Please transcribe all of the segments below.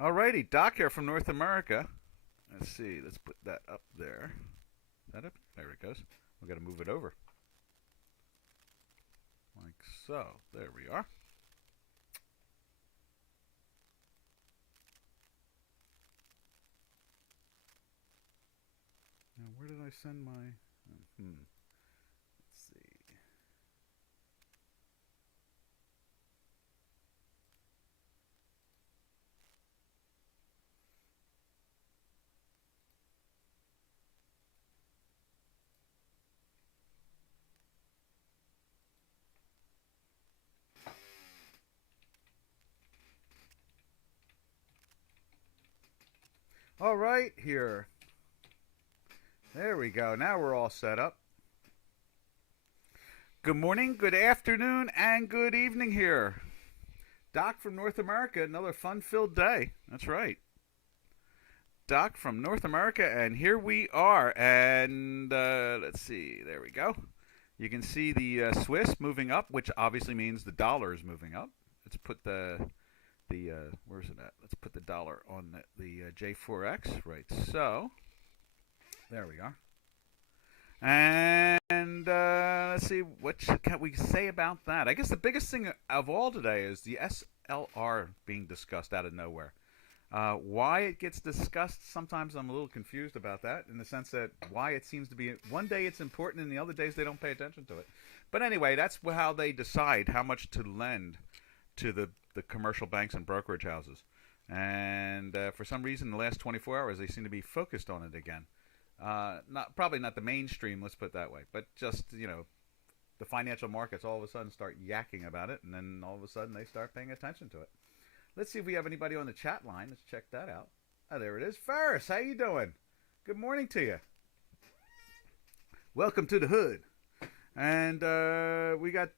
Alrighty, Doc here from North America. Let's see, let's put that up there. Is that up? There it goes. We got to move it over. Like so. There we are. Now, where did I send my... Let's see. All right, here. There we go. Now we're all set up. Good morning, good afternoon, and good evening here. Doc from North America, another fun-filled day. That's right. Doc from North America, and here we are. And let's see. There we go. You can see the Swiss moving up, which obviously means the dollar is moving up. Let's put the where's it at? Let's put the dollar on the J4X, right? So there we are. And let's see, what can we say about that? I guess the biggest thing of all today is the SLR being discussed out of nowhere. Why it gets discussed, sometimes I'm a little confused about that, in the sense that why it seems to be, one day it's important and the other days they don't pay attention to it. But anyway, that's how they decide how much to lend to the commercial banks and brokerage houses. And for some reason, the last 24 hours, they seem to be focused on it again. Probably not the mainstream, let's put it that way, but just, the financial markets all of a sudden start yakking about it, and then all of a sudden they start paying attention to it. Let's see if we have anybody on the chat line. Let's check that out. Oh, there it is. Ferris, how you doing? Good morning to you. Welcome to the hood. And we got,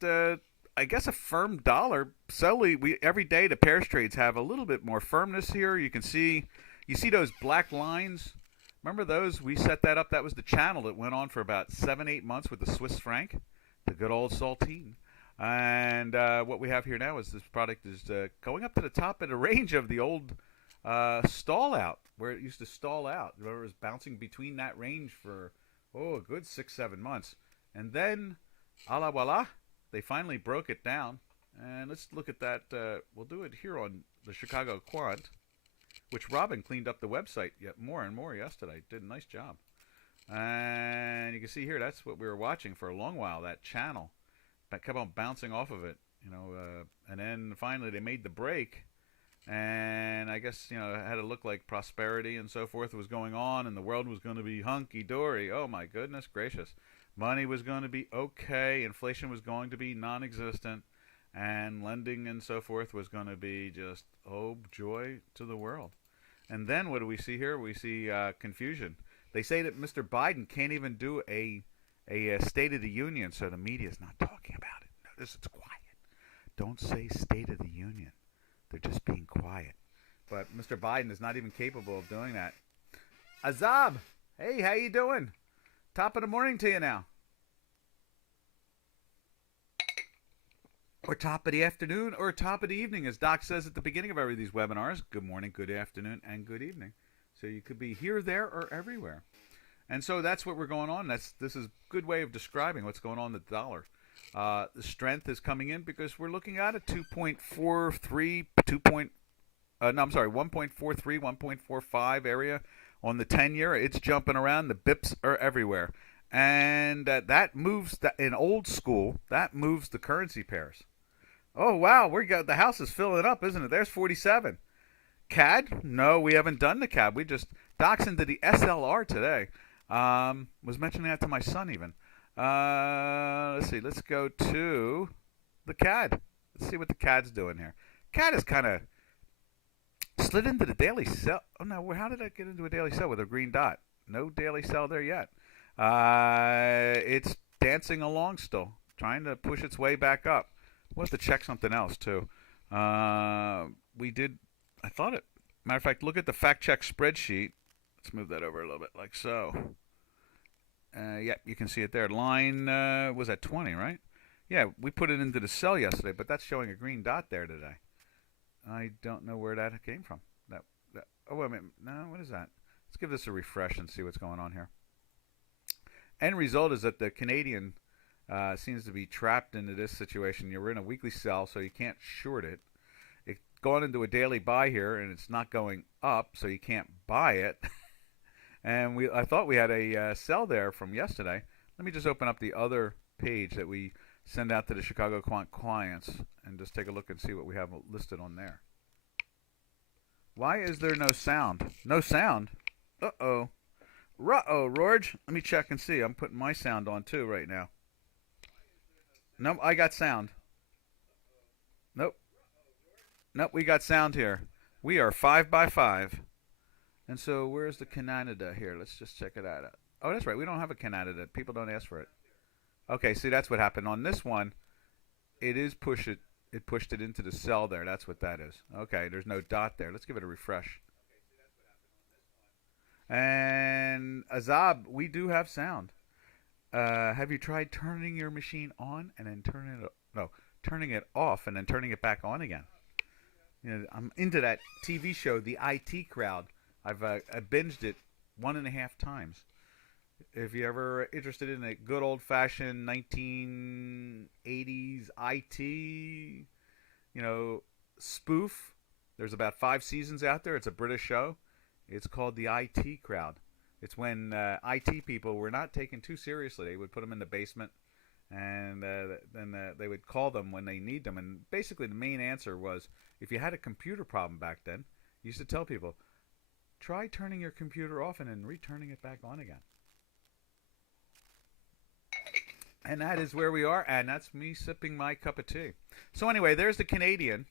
I guess, a firm dollar. Slowly, every day the pairs trades have a little bit more firmness here. You see those black lines. Remember those? We set that up. That was the channel that went on for about 7-8 months with the Swiss franc, the good old saltine. And what we have here now is this product is going up to the top of the range of the old stall out, where it used to stall out. Remember, it was bouncing between that range for, a good 6-7 months. And then, a la voila, they finally broke it down. And let's look at that. We'll do it here on the Chicago Quant, which Robin cleaned up the website yet more and more yesterday. Did a nice job. And you can see here, that's what we were watching for a long while, that channel. That kept on bouncing off of it, and then finally they made the break, and I guess, it had to look like prosperity and so forth was going on, and the world was going to be hunky-dory. Oh my goodness gracious. Money was going to be okay, inflation was going to be non-existent, and lending and so forth was going to be just, oh, joy to the world. And then what do we see here? We see confusion. They say that Mr. Biden can't even do a State of the Union, so the media is not talking about it. Notice it's quiet. Don't say State of the Union. They're just being quiet. But Mr. Biden is not even capable of doing that. Azab, hey, how you doing? Top of the morning to you now. Or top of the afternoon, or top of the evening, as Doc says at the beginning of every of these webinars. Good morning, good afternoon, and good evening. So you could be here, there, or everywhere. And so that's what we're going on. This is a good way of describing what's going on with the dollar. The strength is coming in because we're looking at a 1.43, 1.45 area on the 10-year. It's jumping around. The bips are everywhere. And that moves, in old school, that moves the currency pairs. Oh, wow, the house is filling up, isn't it? There's 47. CAD? No, we haven't done the CAD. We just doxed into the SLR today. Was mentioning that to my son even. Let's see. Let's go to the CAD. Let's see what the CAD's doing here. CAD is kind of slid into the daily sell. Oh, no. How did I get into a daily sell with a green dot? No daily sell there yet. It's dancing along still, trying to push its way back up. We'll have to check something else, too. We did, I thought it, matter of fact, look at the fact check spreadsheet. Let's move that over a little bit, like so. Yeah, you can see it there. Line was at 20, right? Yeah, we put it into the sell yesterday, but that's showing a green dot there today. I don't know where that came from. Oh, wait a minute. No, what is that? Let's give this a refresh and see what's going on here. End result is that the Canadian seems to be trapped into this situation. You're in a weekly sell, so you can't short it. It's gone into a daily buy here, and it's not going up, so you can't buy it. And I thought we had a sell there from yesterday. Let me just open up the other page that we send out to the Chicago Quant clients and just take a look and see what we have listed on there. Why is there no sound? No sound? Uh-oh. Ruh-oh, Rorge. Let me check and see. I'm putting my sound on too right now. Nope, I got sound. Nope. Nope, we got sound here. We are 5 by 5. And so where's the Canada here? Let's just check it out. Oh, that's right. We don't have a Canada. People don't ask for it. Okay, see, that's what happened. On this one, it pushed it into the cell there. That's what that is. Okay, there's no dot there. Let's give it a refresh. And Azab, we do have sound. Have you tried turning your machine on and then turning it off and then turning it back on again? You know, I'm into that TV show, The IT Crowd. I've binged it 1.5 times. If you're ever interested in a good old-fashioned 1980s IT, spoof, there's about 5 seasons out there. It's a British show. It's called The IT Crowd. It's when IT people were not taken too seriously. They would put them in the basement, and then they would call them when they need them. And basically the main answer was, if you had a computer problem back then, you used to tell people, try turning your computer off and then returning it back on again. And that is where we are, and that's me sipping my cup of tea. So anyway, there's the Canadian.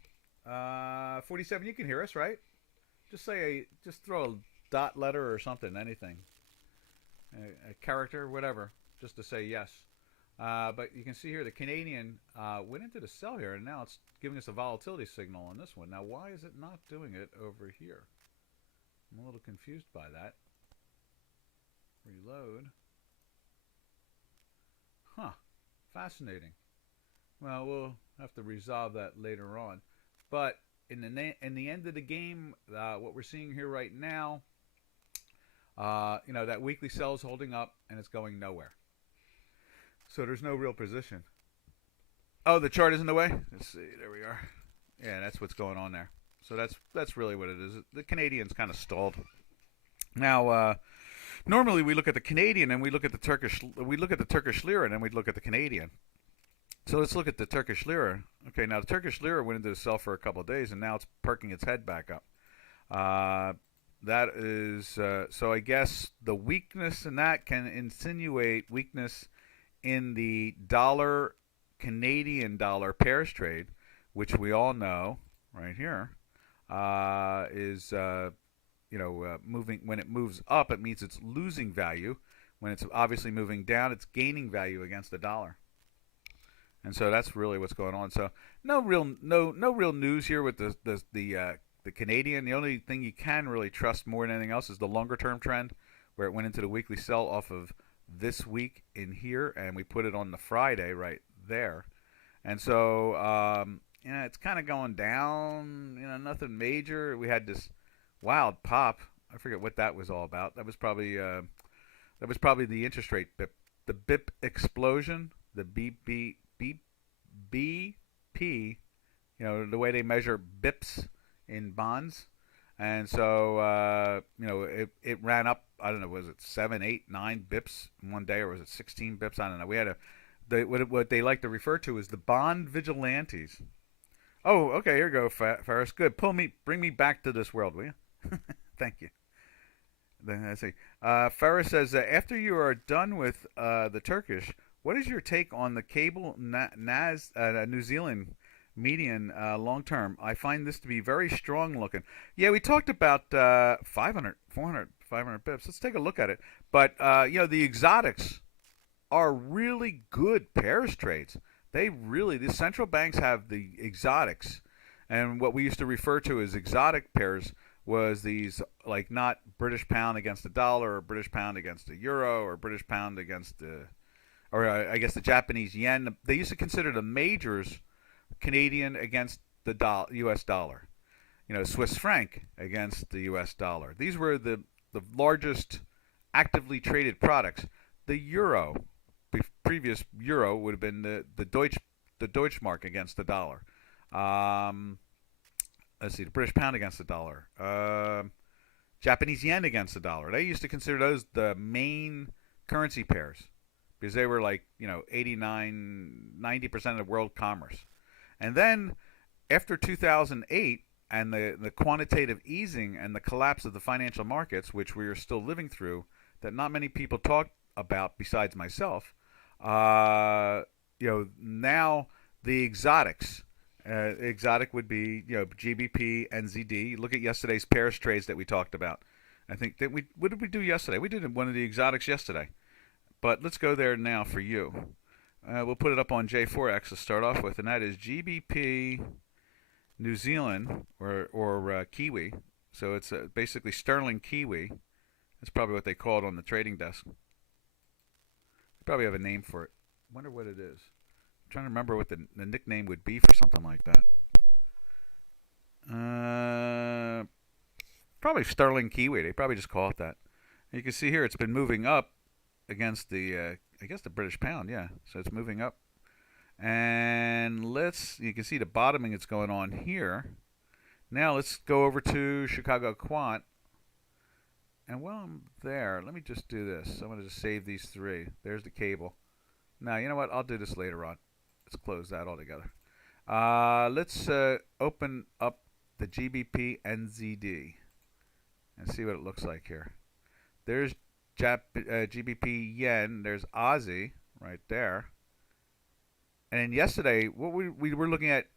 47, you can hear us, right? Just throw a dot letter or something, anything. A character, whatever, just to say yes. But you can see here the Canadian went into the sell here, and now it's giving us a volatility signal on this one. Now, why is it not doing it over here? I'm a little confused by that. Reload. Huh. Fascinating. Well, we'll have to resolve that later on. But in the end of the game, what we're seeing here right now, that weekly sell is holding up, and it's going nowhere. So there's no real position. Oh, the chart is in the way? Let's see. There we are. Yeah, that's what's going on there. So that's really what it is. The Canadian's kind of stalled. Now, normally we look at the Canadian and we look at the Turkish Lira, and then we look at the Canadian. So let's look at the Turkish Lira. Okay, now the Turkish Lira went into the sell for a couple of days, and now it's perking its head back up. That is so I guess the weakness in that can insinuate weakness in the dollar Canadian dollar pairs trade, which we all know right here is moving. When it moves up, it means it's losing value. When it's obviously moving down, it's gaining value against the dollar. And so that's really what's going on. So no real news here with the Canadian. The only thing you can really trust more than anything else is the longer term trend, where it went into the weekly sell off of this week in here, and we put it on the Friday right there. And so it's kind of going down. Nothing major. We had this wild pop. I forget what that was all about. That was probably the interest rate BIP, the BIP explosion, the BP. The way they measure BIPs in bonds. And so, it ran up, I don't know, was it 7, 8, 9 bips in one day, or was it 16 bips? I don't know. We had what they like to refer to as the bond vigilantes. Oh, okay, here you go, Ferris. Good. Bring me back to this world, will you? Thank you. Then let's see. Ferris says, after you are done with the Turkish, what is your take on the cable New Zealand median long term? I find this to be very strong looking. Yeah, we talked about 500, 400, 500 pips. Let's take a look at it. But the exotics are really good pairs trades. The central banks have the exotics, and what we used to refer to as exotic pairs was these, like, not British pound against the dollar, or British pound against the euro, or British pound against the the Japanese yen. They used to consider the majors Canadian against the U.S. dollar. Swiss franc against the U.S. dollar. These were the largest actively traded products. The euro, previous euro would have been the Deutschmark against the dollar. Let's see, the British pound against the dollar. Japanese yen against the dollar. They used to consider those the main currency pairs because they were like 89, 90% of world commerce. And then after 2008 and the quantitative easing and the collapse of the financial markets, which we are still living through, that not many people talk about besides myself, now the exotics. Exotic would be GBP, NZD. Look at yesterday's pairs trades that we talked about. I think that what did we do yesterday? We did one of the exotics yesterday, but let's go there now for you. We'll put it up on J4X to start off with, and that is GBP New Zealand or Kiwi. So it's basically sterling Kiwi. That's probably what they call it on the trading desk. They probably have a name for it. I wonder what it is. I'm trying to remember what the nickname would be for something like that. Probably sterling Kiwi. They probably just call it that. And you can see here it's been moving up against the, I guess the British pound. Yeah, so it's moving up. And you can see the bottoming that's going on here. Now let's go over to Chicago Quant. And while I'm there, let me just do this. I'm going to just save these three. There's the cable. Now, you know what? I'll do this later on. Let's close that altogether. Let's open up the GBPNZD and see what it looks like here. There's GBP Yen. There's Aussie right there. And yesterday, what we were looking at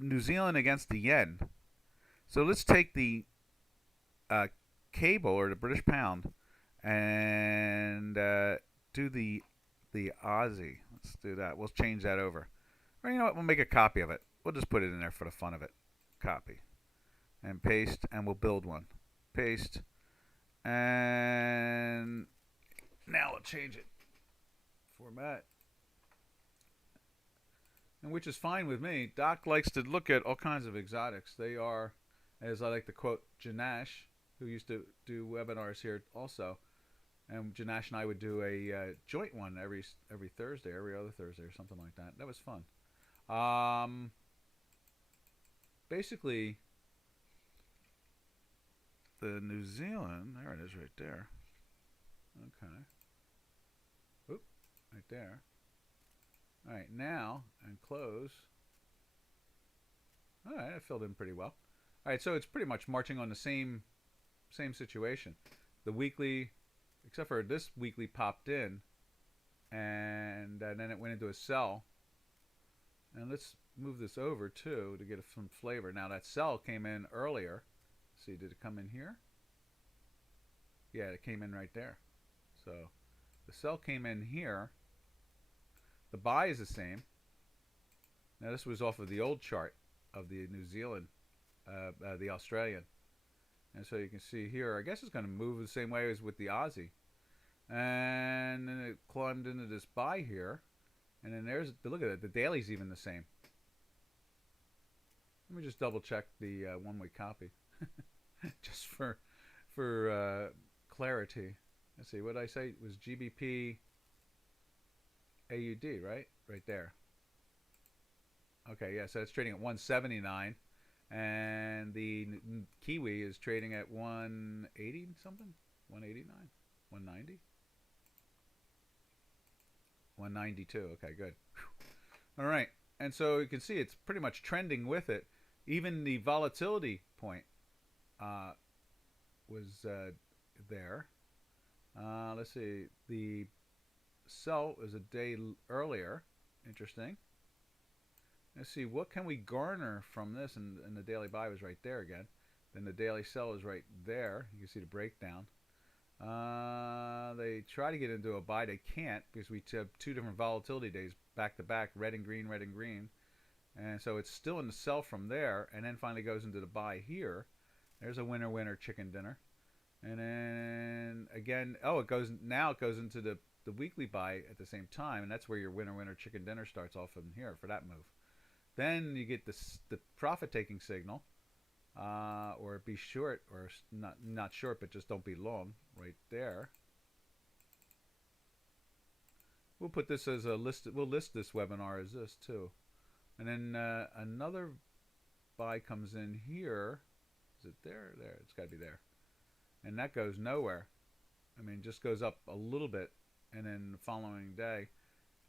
New Zealand against the yen. So let's take the cable or the British pound and do the Aussie. Let's do that. We'll change that over. Or you know what? We'll make a copy of it. We'll just put it in there for the fun of it. Copy. And paste. And we'll build one. Paste. And now we'll change it. Format. And which is fine with me. Doc likes to look at all kinds of exotics. They are, as I like to quote Janash, who used to do webinars here also. And Janash and I would do a joint one every Thursday, every other Thursday or something like that. That was fun. Basically, the New Zealand, there it is right there. Okay. Oop, right there. All right, now, and close. All right, it filled in pretty well. All right, so it's pretty much marching on the same situation. The weekly, except for this weekly popped in, and then it went into a sell. And let's move this over, too, to get some flavor. Now, that sell came in earlier. Let's see, did it come in here? Yeah, it came in right there. So the sell came in here. The buy is the same. Now, this was off of the old chart of the New Zealand, the Australian. And so you can see here, I guess it's going to move the same way as with the Aussie. And then it climbed into this buy here. And then look at it, the daily's even the same. Let me just double check the one-way copy. Just for clarity. Let's see, what did I say? It was GBP AUD, right? Right there. Okay, yeah, so it's trading at 179. And the Kiwi is trading at 180 something? 189? 190? 192. Okay, good. Whew. All right. And so you can see it's pretty much trending with it. Even the volatility point was there. Let's see. The sell is a day earlier. Interesting. Let's see. What can we garner from this? And the daily buy was right there again. Then the daily sell is right there. You can see the breakdown. They try to get into a buy. They can't because we have two different volatility days back to back, red and green, red and green. And so it's still in the sell from there, and then finally goes into the buy here. There's a winner chicken dinner. And then again, it goes into the weekly buy at the same time, and that's where your winner chicken dinner starts off from here for that move. Then you get the profit taking signal, or be short, or not short, but just don't be long right there. We'll put this as a list. We'll list this webinar as this too, and then another buy comes in here. Is it there? There. It's got to be there, and that goes nowhere. I mean, just goes up a little bit, and then the following day,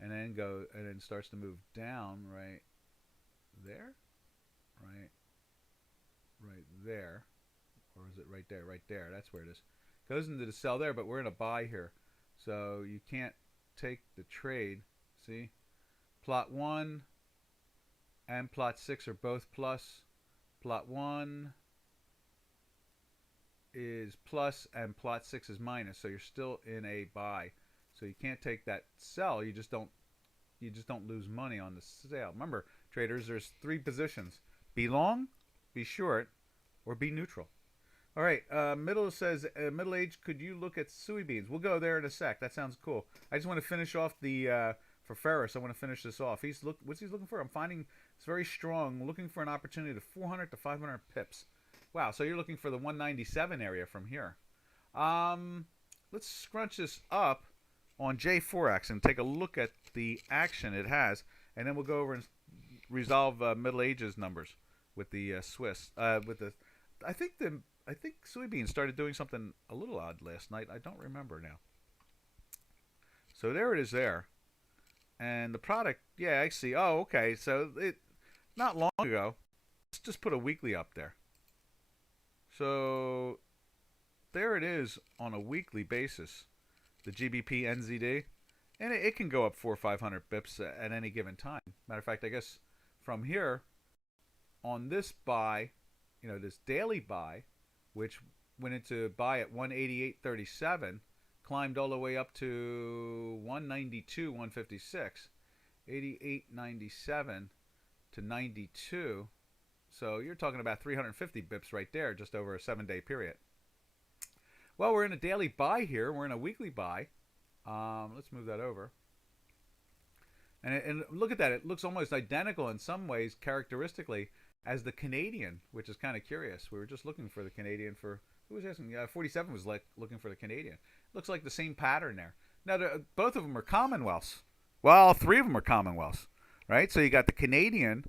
and then starts to move down right there, right there, or is it right there? Right there. That's where it is. Goes into the sell there, but we're in a buy here, so you can't take the trade. See, plot 1 and plot 6 are both plus. Plot 1 is plus and plot 6 is minus, so you're still in a buy. So you can't take that sell. You just don't lose money on the sale. Remember, traders, there's 3 positions: be long, be short, or be neutral. All right, middle says, middle age, could you look at soybeans? We'll go there in a sec. That sounds cool. I just want to finish off the, for Ferris, I want to finish this off. What's he looking for? I'm finding it's very strong, looking for an opportunity to 400 to 500 pips. Wow, so you're looking for the 197 area from here. Let's scrunch this up on J4X and take a look at the action it has, and then we'll go over and resolve Middle Ages numbers with the Swiss. I think soybeans started doing something a little odd last night. I don't remember now. So there it is there. And the product, yeah, I see. Oh, okay. So it not long ago. Let's just put a weekly up there. So there it is on a weekly basis, the GBPNZD. And it can go up 400 or 500 bips at any given time. Matter of fact, I guess from here on this buy, this daily buy, which went into buy at 188.37, climbed all the way up to 192, 156, 88.97 to 92. So you're talking about 350 bips right there, just over a 7-day period. Well, we're in a daily buy here. We're in a weekly buy. Let's move that over. And look at that. It looks almost identical in some ways, characteristically, as the Canadian, which is kind of curious. We were just looking for the Canadian for, who was asking? 47 was looking for the Canadian. Looks like the same pattern there. Now, both of them are Commonwealths. Well, 3 of them are Commonwealths, right? So you got the Canadian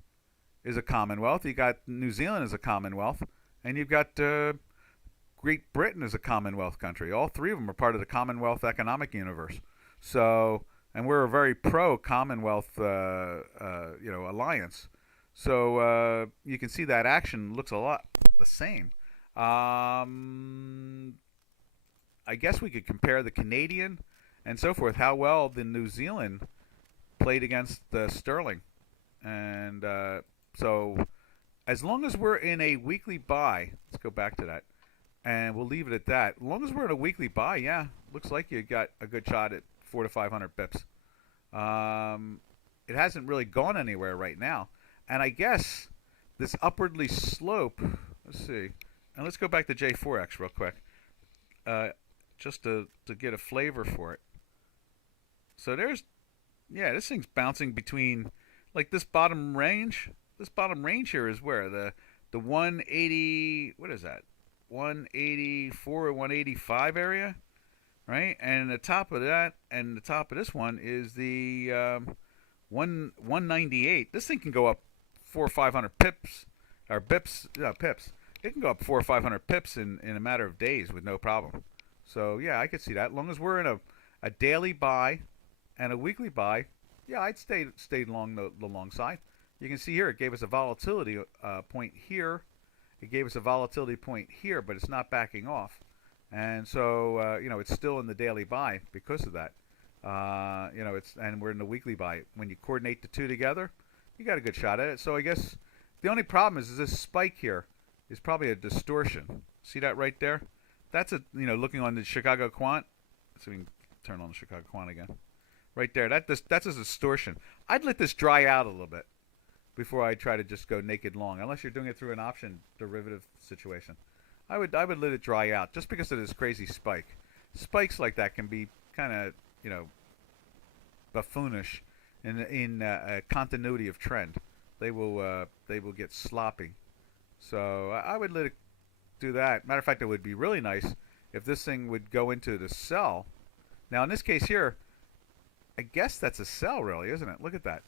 is a Commonwealth. You got New Zealand as a Commonwealth. And you've got Great Britain as a Commonwealth country. All 3 of them are part of the Commonwealth economic universe. So, and we're a very pro-Commonwealth, alliance. So you can see that action looks a lot the same. I guess we could compare the Canadian and so forth, how well the New Zealand played against the sterling. And so as long as we're in a weekly buy, let's go back to that, and we'll leave it at that. As long as we're in a weekly buy, yeah, looks like you got a good shot at 400 to 500 bips. It hasn't really gone anywhere right now. And I guess this upwardly slope, let's see, and let's go back to J4X real quick, just to get a flavor for it. So there's, yeah, this thing's bouncing between, like this bottom range. This bottom range here is where the 180, what is that? 184 or 185 area, right? And the top of that, and the top of this one is the 198. This thing can go up 400 or 500 pips, or bips, pips. It can go up 400 or 500 pips in a matter of days with no problem. So yeah, I could see that. As long as we're in a daily buy and a weekly buy, yeah, I'd stay along the long side. You can see here it gave us a volatility point here. It gave us a volatility point here, but it's not backing off. And so it's still in the daily buy because of that. And we're in the weekly buy. When you coordinate the 2 together, you got a good shot at it. So I guess the only problem is this spike here is probably a distortion. See that right there? That's looking on the Chicago Quant. Let's see if we can turn on the Chicago Quant again. Right there. That's a distortion. I'd let this dry out a little bit before I try to just go naked long, unless you're doing it through an option derivative situation. I would let it dry out just because of this crazy spike. Spikes like that can be kind of buffoonish in a continuity of trend. They will get sloppy So I would let it do that. Matter of fact, it would be really nice if this thing would go into the sell. Now, in this case here, I guess that's a sell, really, isn't it? Look at that.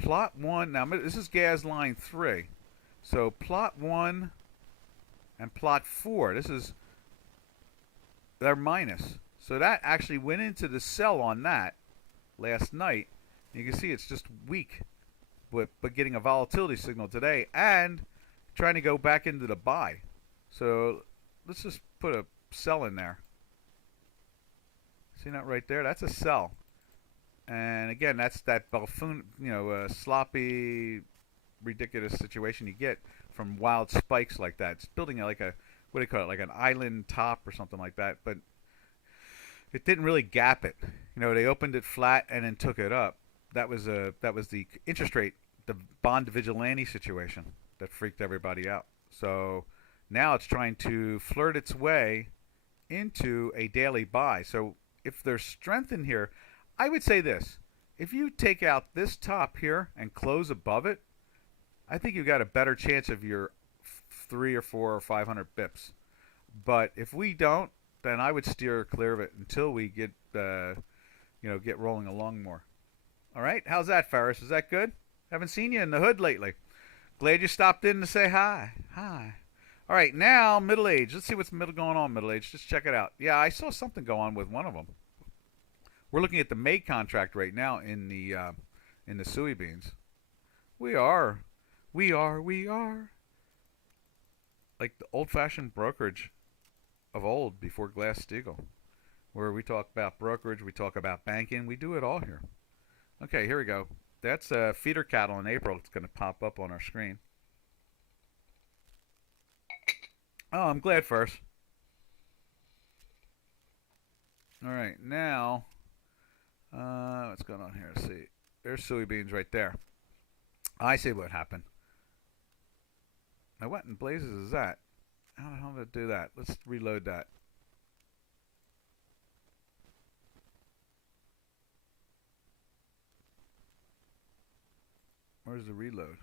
Plot 1. Now, this is gas line 3. So plot 1 and plot 4. This is their minus. So that actually went into the sell on that last night. You can see it's just weak, but getting a volatility signal today and trying to go back into the buy. So let's just put a sell in there. See that right there? That's a sell. And again, that's that buffoon, sloppy, ridiculous situation you get from wild spikes like that. It's building like a, what do you call it, like an island top or something like that. But it didn't really gap it. They opened it flat and then took it up. That was the interest rate, the bond vigilante situation that freaked everybody out. So now it's trying to flirt its way into a daily buy. So if there's strength in here, I would say this. If you take out this top here and close above it, I think you've got a better chance of your 3 or 4 or 500 bips. But if we don't, then I would steer clear of it until we get get rolling along more. All right, how's that, Ferris? Is that good? Haven't seen you in the hood lately. Glad you stopped in to say hi. Hi. All right, now middle age. Let's see what's going on middle age. Just check it out. Yeah, I saw something go on with one of them. We're looking at the May contract right now in the soybeans. We are like the old-fashioned brokerage of old before Glass-Steagall, where we talk about brokerage, we talk about banking, we do it all here. Okay, here we go. That's feeder cattle in April. It's going to pop up on our screen. Oh, I'm glad first. All right, now, what's going on here? Let's see. There's soybeans right there. I see what happened. Now, what in blazes is that? How the hell did it do that? Let's reload that. Where's the reload?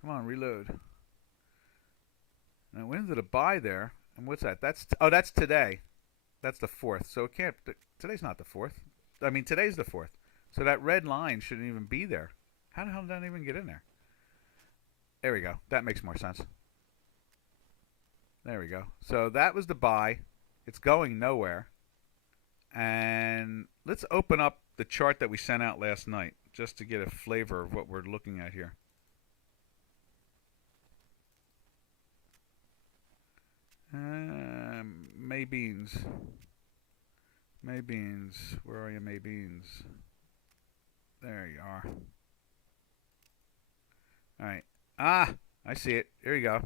Come on, reload. Now, when did it buy there? And what's that? That's today. That's the 4th. So it can't. Today's not the 4th. I mean, today's the 4th. So that red line shouldn't even be there. How the hell did that even get in there? There we go. That makes more sense. There we go. So that was the buy. It's going nowhere. And let's open up the chart that we sent out last night just to get a flavor of what we're looking at here. May beans. May beans. Where are you, May beans? There you are. All right. Ah, I see it. Here you go.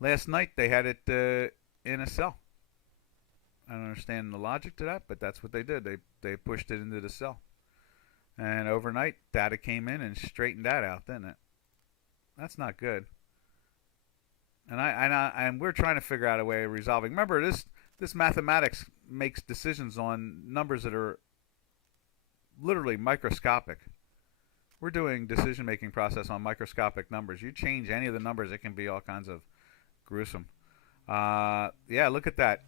Last night they had it in a sell. I don't understand the logic to that, but that's what they did. They pushed it into the sell. And overnight, data came in and straightened that out, didn't it? That's not good. And we're trying to figure out a way of resolving. Remember, this mathematics makes decisions on numbers that are literally microscopic. We're doing decision-making process on microscopic numbers. You change any of the numbers, it can be all kinds of gruesome. Yeah, look at that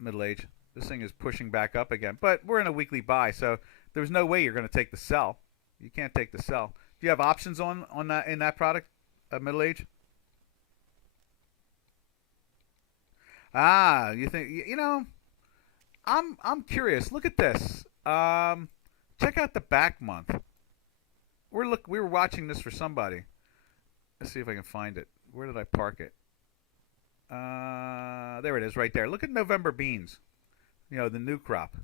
middle age. This thing is pushing back up again. But we're in a weekly buy, so there's no way you're going to take the sell. You can't take the sell. Do you have options on that in that product, middle age? Ah, you think I'm curious. Look at this. Check out the back month. We were watching this for somebody. Let's see if I can find it. Where did I park it? There it is, right there. Look at November beans. The new crop.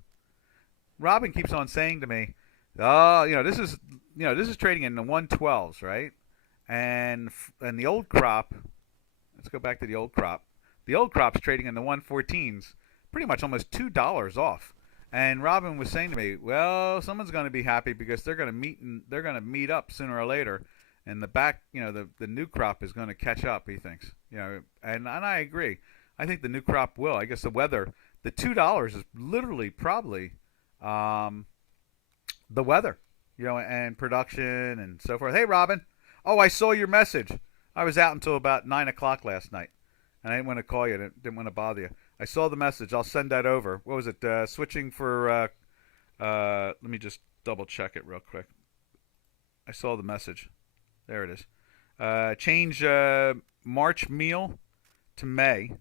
Robin keeps on saying to me, "Oh, this is trading in the 112s, right? And the old crop. Let's go back to the old crop. The old crop's trading in the 114s, pretty much almost $2 off." And Robin was saying to me, "Well, someone's going to be happy because they're going to meet up sooner or later, and the back, the new crop is going to catch up." He thinks, and I agree. I think the new crop will. I guess the $2 is literally probably the weather. you know, and production and so forth. Hey, Robin. Oh, I saw your message. I was out until about 9 o'clock last night, and I didn't want to call you. Didn't want to bother you. I saw the message. I'll send that over. What was it? Switching for. Let me just double check it real quick. I saw the message. There it is. Change March meal to May,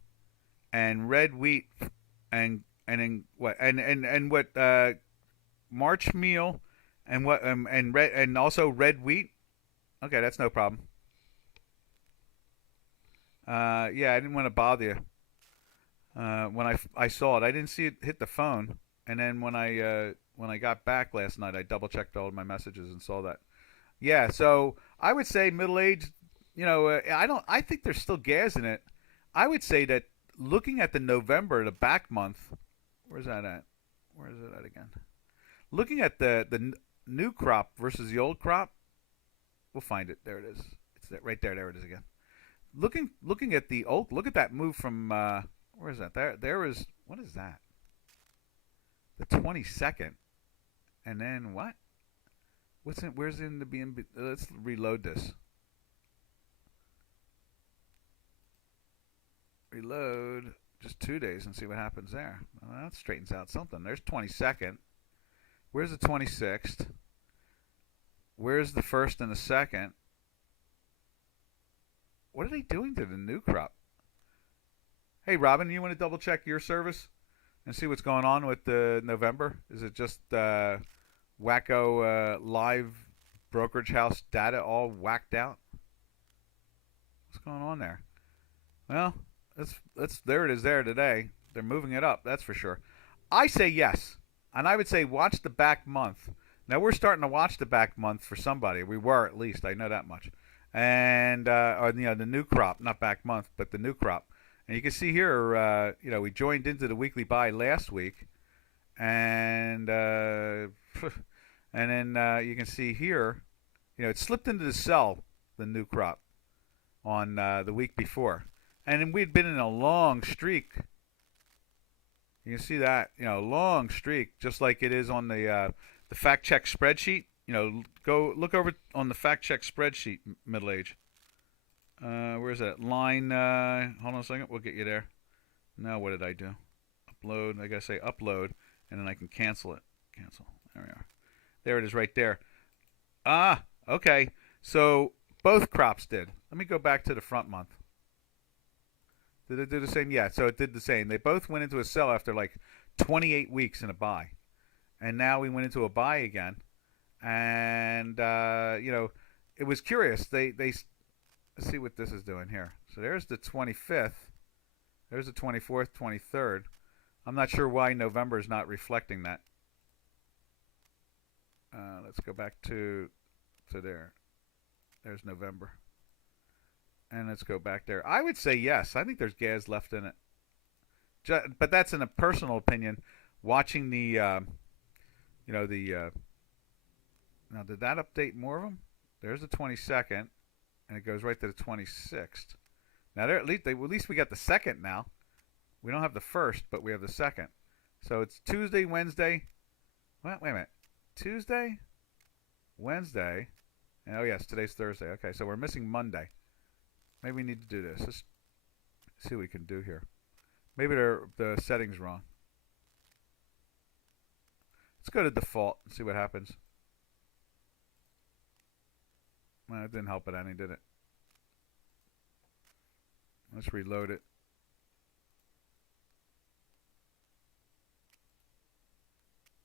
and red wheat, and what and what March meal, and what and red, and also red wheat. Okay, that's no problem. Yeah, I didn't want to bother you. When I saw it, I didn't see it hit the phone, and then when I got back last night, I double checked all of my messages and saw that. Yeah, so I would say middle age. You know, I don't. I think there's still gas in it. I would say that looking at the November, the back month. Where's that at? Where is it at again? Looking at the new crop versus the old crop, we'll find it. There it is. It's right there. There it is again. Looking at the old. Look at that move from. Where is that? There is. What is that? The 22nd, and then what? What's in? Where's in the BNB? Let's reload this. Reload just 2 days and see what happens there. Well, that straightens out something. There's 22nd. Where's the 26th? Where's the first and the second? What are they doing to the new crop? Hey, Robin, you want to double check your service and see what's going on with the November? Is it just wacko live brokerage house data all whacked out? What's going on there? Well, that's there it is there today. They're moving it up, that's for sure. I say yes, and I would say watch the back month. Now we're starting to watch the back month for somebody. We were at least, I know that much. And or you know the new crop, not back month, but the new crop. And you can see here, you know, we joined into the weekly buy last week, and and then you can see here, you know, it slipped into the sell, the new crop, on the week before. And then we'd been in a long streak. You can see that, you know, long streak, just like it is on the fact check spreadsheet. You know, go look over on the fact check spreadsheet, middle age. Where's that line? Hold on a second, we'll get you there. Now what did I do? Upload. I gotta say upload, and then I can cancel it. Cancel. There we are. There it is, right there. Ah, okay. So both crops did. Let me go back to the front month. Did it do the same? Yeah, so it did the same. They both went into a sell after like 28 weeks in a buy. And now we went into a buy again. And, you know, it was curious. They let's see what this is doing here. So there's the 25th. There's the 24th, 23rd. I'm not sure why November is not reflecting that. Let's go back to there. There's November. And let's go back there. I would say yes. I think there's gas left in it. But that's in a personal opinion. Watching the, you know, the. Now, did that update more of them? There's the 22nd, and it goes right to the 26th. Now, there at least we got the second now. We don't have the first, but we have the second. So it's Tuesday, Wednesday. Wait a minute. Tuesday, Wednesday. Oh yes, today's Thursday. Okay, so we're missing Monday. Maybe we need to do this. Let's see what we can do here. Maybe the setting's wrong. Let's go to default and see what happens. Well, it didn't help it any, did it? Let's reload it.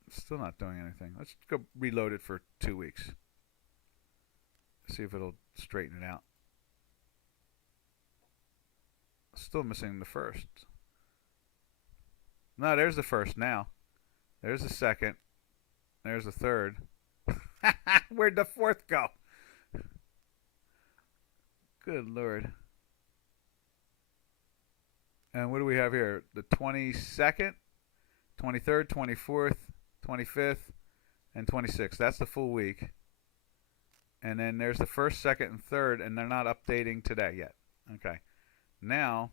It's still not doing anything. Let's go reload it for 2 weeks. See if it'll straighten it out. Still missing the first. No, there's the first now. There's the second. There's the third. Where'd the fourth go? Good Lord. And what do we have here? The 22nd, 23rd, 24th, 25th, and 26th. That's the full week. And then there's the first, second, and third, and they're not updating today yet. Okay. Now,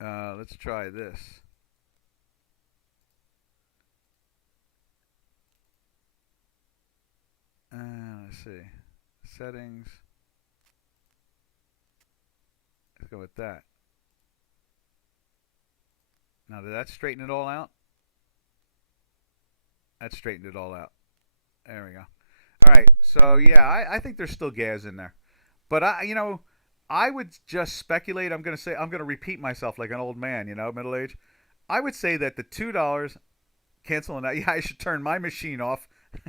let's try this. . Let's see. Settings. Let's go with that. Now, did that straighten it all out? That straightened it all out. There we go. All right. So, yeah, I think there's still gas in there. But, I would just speculate. I'm going to repeat myself like an old man, middle age. I would say that the $2 canceling that. Yeah, I should turn my machine off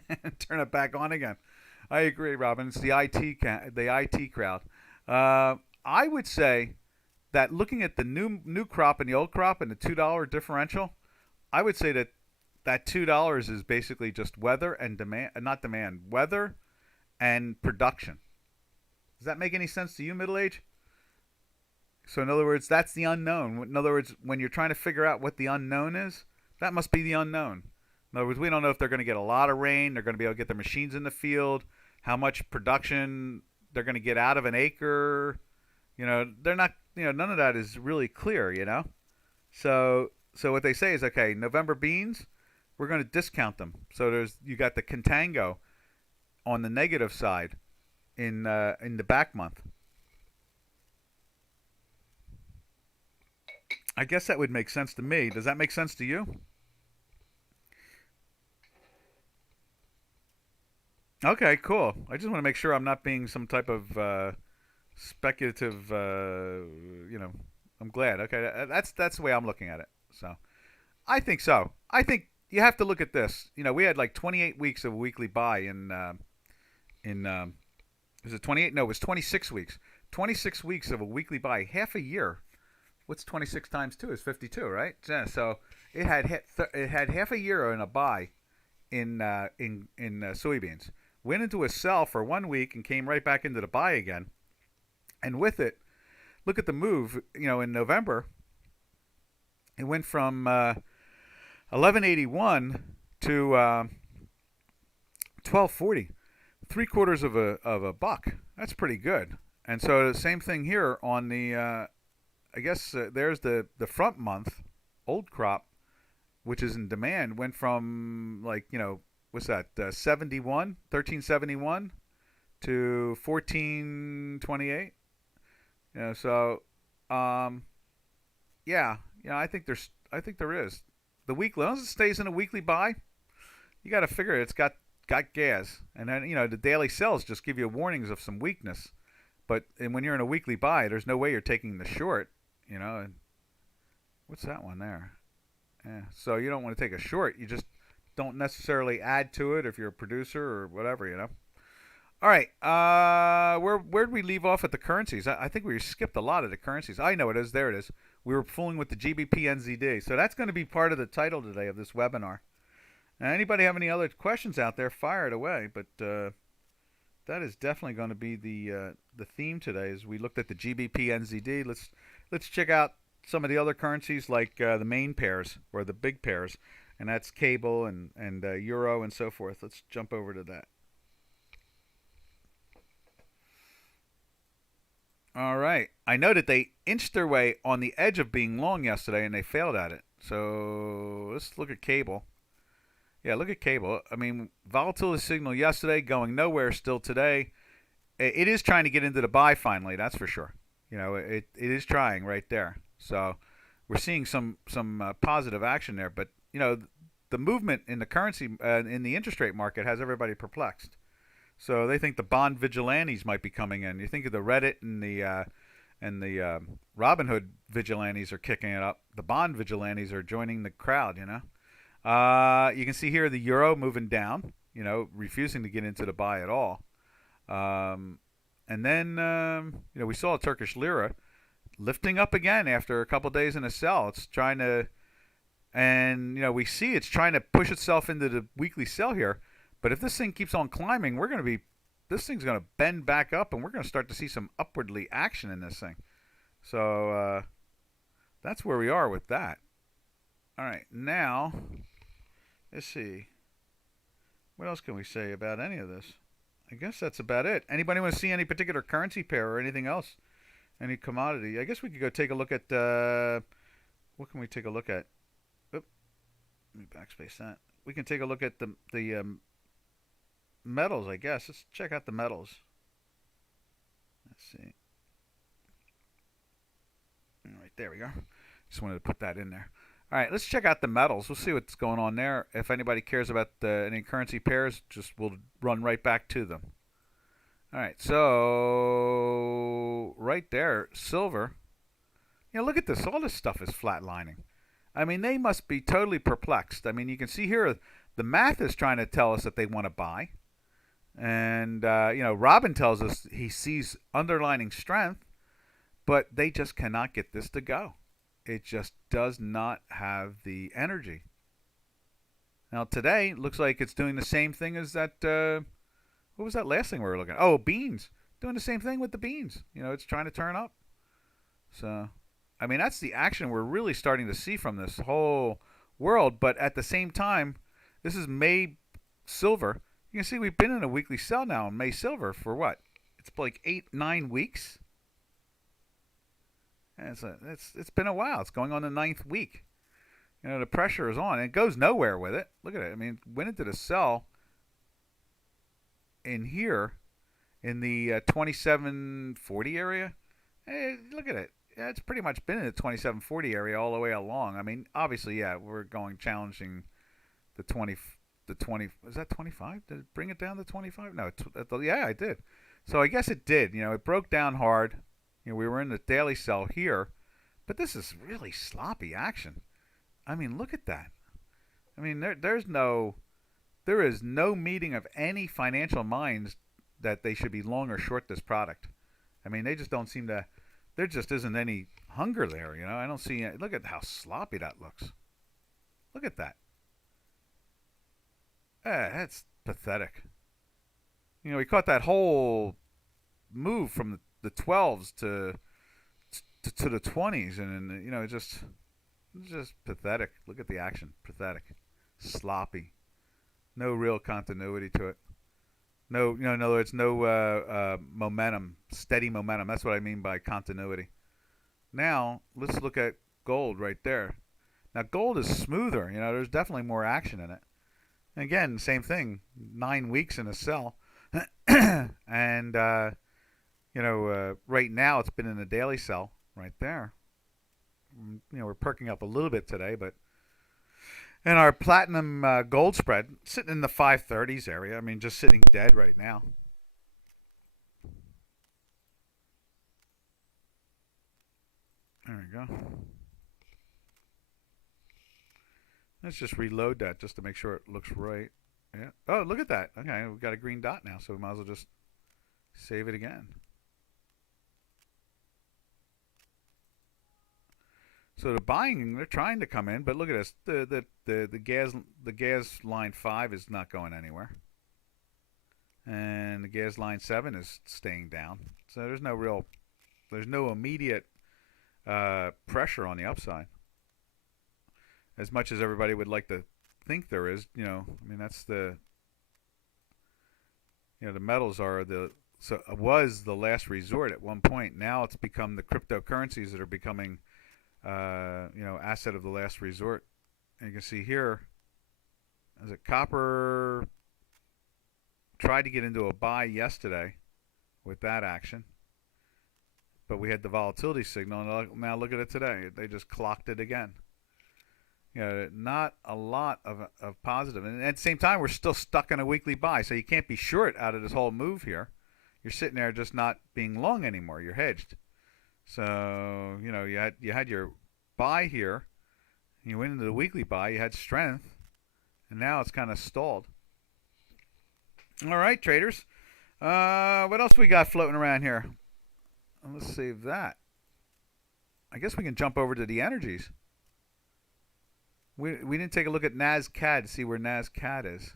and turn it back on again. I agree, Robin. It's the IT crowd. I would say that looking at the new crop and the old crop and the $2 differential, I would say that $2 is basically just weather and demand, not demand, weather and production. Does that make any sense to you, middle age? So in other words, that's the unknown. In other words, when you're trying to figure out what the unknown is, that must be the unknown. In other words, we don't know if they're going to get a lot of rain, they're going to be able to get their machines in the field, how much production they're going to get out of an acre. They're not, none of that is really clear. So what they say is, okay, November beans, we're going to discount them. So you got the contango on the negative side in the back month. I guess that would make sense to me. Does that make sense to you? Okay, cool. I just want to make sure I'm not being some type of speculative. I'm glad. Okay, that's the way I'm looking at it. So I think so. I think you have to look at this. We had like 28 weeks of a weekly buy in is it 28? No, it was 26 weeks. 26 weeks of a weekly buy, half a year. What's 26 times 2 is 52, right? Yeah, so it had half a year in a buy in soybeans. Went into a sell for 1 week and came right back into the buy again. And with it, look at the move. In November, it went from 1181 to 1240, 3/4 of a buck. That's pretty good. And so the same thing here on the. I guess there's the front month, old crop, which is in demand, went from what's that, 1371 to 1428. So yeah, I think there is the weekly. As long as it stays in a weekly buy, you got to figure it's got gas, and then the daily sells just give you warnings of some weakness. But when you're in a weekly buy, there's no way you're taking the short. And what's that one there? Yeah. So you don't want to take a short. You just don't necessarily add to it if you're a producer or whatever. All right. Where'd we leave off at the currencies? I think we skipped a lot of the currencies. I know it is. There it is. We were fooling with the GBPNZD. So that's going to be part of the title today of this webinar. Now, anybody have any other questions out there? Fire it away. But that is definitely going to be the theme today. As we looked at the GBPNZD, let's check out some of the other currencies like the main pairs or the big pairs, and that's cable and euro and so forth. Let's jump over to that. All right. I know that they inched their way on the edge of being long yesterday, and they failed at it. So let's look at cable. Yeah, look at cable. I mean, volatility signal yesterday, going nowhere still today. It is trying to get into the buy finally, that's for sure. It is trying right there. So we're seeing some positive action there. But, the movement in the currency, in the interest rate market has everybody perplexed. So they think the bond vigilantes might be coming in. You think of the Reddit and the Robinhood vigilantes are kicking it up. The bond vigilantes are joining the crowd, You can see here the euro moving down, refusing to get into the buy at all. And then, we saw Turkish Lira lifting up again after a couple days in a sell. It's trying to, and, we see it's trying to push itself into the weekly sell here. But if this thing keeps on climbing, this thing's going to bend back up, and we're going to start to see some upwardly action in this thing. So that's where we are with that. All right, now, let's see. What else can we say about any of this? I guess that's about it. Anybody want to see any particular currency pair or anything else? Any commodity? I guess we could go take a look at, what can we take a look at? Oop, let me backspace that. We can take a look at the metals, I guess. Let's check out the metals. Let's see. All right, there we go. Just wanted to put that in there. All right, let's check out the metals. We'll see what's going on there. If anybody cares about any currency pairs, just we'll run right back to them. All right, so right there, silver. You know, look at this. All this stuff is flatlining. I mean, they must be totally perplexed. I mean, you can see here the math is trying to tell us that they want to buy. And, you know, Robin tells us he sees underlining strength, but they just cannot get this to go. It just does not have the energy. Now, today, looks like it's doing the same thing as that. What was that last thing we were looking at? Oh, beans. Doing the same thing with the beans. You know, it's trying to turn up. So, I mean, that's the action we're really starting to see from this whole world. But at the same time, this is May silver. You can see we've been in a weekly sell now in May silver for what? It's like 8-9 weeks. And it's been a while. It's going on the 9th week. You know, the pressure is on. It goes nowhere with it. Look at it. I mean, went into the sell in here in the 2740 area. Hey, look at it. Yeah, it's pretty much been in the 2740 area all the way along. I mean, obviously, yeah, we're going challenging the 20. Is that 25? Did it bring it down to 25? No, yeah, I did. So I guess it did. You know, it broke down hard. You know, we were in the daily sell here, but this is really sloppy action. I mean, look at that. I mean, there is no meeting of any financial minds that they should be long or short this product. I mean, they just don't seem to. There just isn't any hunger there. You know, I don't see. Look at how sloppy that looks. Look at that. That's pathetic. You know, we caught that whole move from the 12s to the 20s, and you know, it's just pathetic. Look at the action, pathetic, sloppy, no real continuity to it. No, you know, in other words, no momentum, steady momentum. That's what I mean by continuity. Now let's look at gold right there. Now gold is smoother. You know, there's definitely more action in it. Again, same thing, 9 weeks in a sell. And, you know, right now it's been in a daily sell right there. You know, we're perking up a little bit today, but and our platinum gold spread sitting in the 530s area. I mean, just sitting dead right now. There we go. Let's just reload that just to make sure it looks right. Yeah. Oh, look at that. Okay, we've got a green dot now, so we might as well just save it again. So the buying, they're trying to come in, but look at this. The gas line 5 is not going anywhere, and the gas line 7 is staying down. So there's no immediate pressure on the upside. As much as everybody would like to think there is, you know, I mean, that's the, you know, the metals are so it was the last resort at one point. Now it's become the cryptocurrencies that are becoming, you know, asset of the last resort. And you can see here, as it copper tried to get into a buy yesterday with that action, but we had the volatility signal, and now look at it today. They just clocked it again. You know, not a lot of positive. And at the same time, we're still stuck in a weekly buy, so you can't be short out of this whole move here. You're sitting there just not being long anymore. You're hedged. So, you know, you had your buy here. You went into the weekly buy. You had strength. And now it's kind of stalled. All right, traders. What else we got floating around here? Let's save that. I guess we can jump over to the energies. We didn't take a look at NASCAD to see where NASCAD is.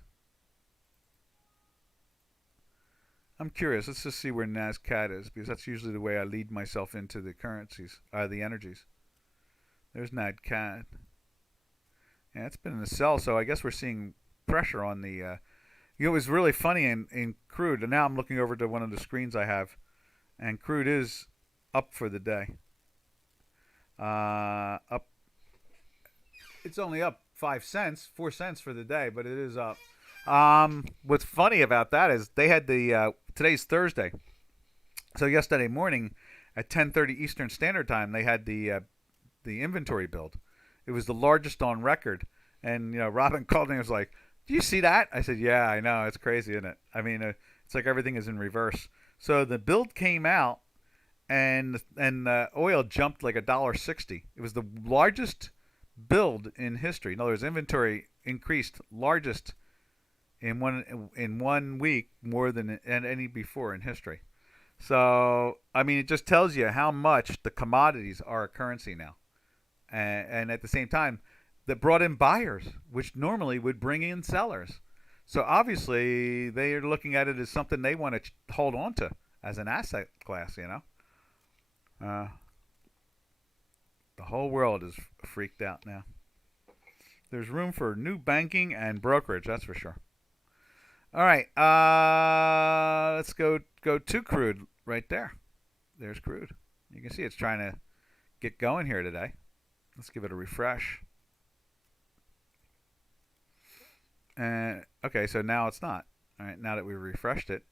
I'm curious. Let's just see where NASCAD is, because that's usually the way I lead myself into the currencies, the energies. There's NASCAD. Yeah, it's been in the sell, so I guess we're seeing pressure on the. You know, it was really funny in crude, and now I'm looking over to one of the screens I have, and crude is up for the day. Up. It's only up 5 cents, 4 cents for the day, but it is up. What's funny about that is they had today's Thursday, so yesterday morning at 10:30 Eastern Standard Time they had the inventory build. It was the largest on record, and Robin called me and was like, "Do you see that?" I said, "Yeah, I know. It's crazy, isn't it? I mean, it's like everything is in reverse." So the build came out, and oil jumped like $1.60. It was the largest build in history. In other words, inventory increased largest in one week more than any before in history. So I mean, it just tells you how much the commodities are a currency now, and at the same time, that brought in buyers, which normally would bring in sellers. So obviously, they are looking at it as something they want to hold on to as an asset class. Uh, the whole world is freaked out now. There's room for new banking and brokerage, that's for sure. All right, let's go to crude right there. There's crude. You can see it's trying to get going here today. Let's give it a refresh. Okay, so now it's not. All right, now that we refreshed it,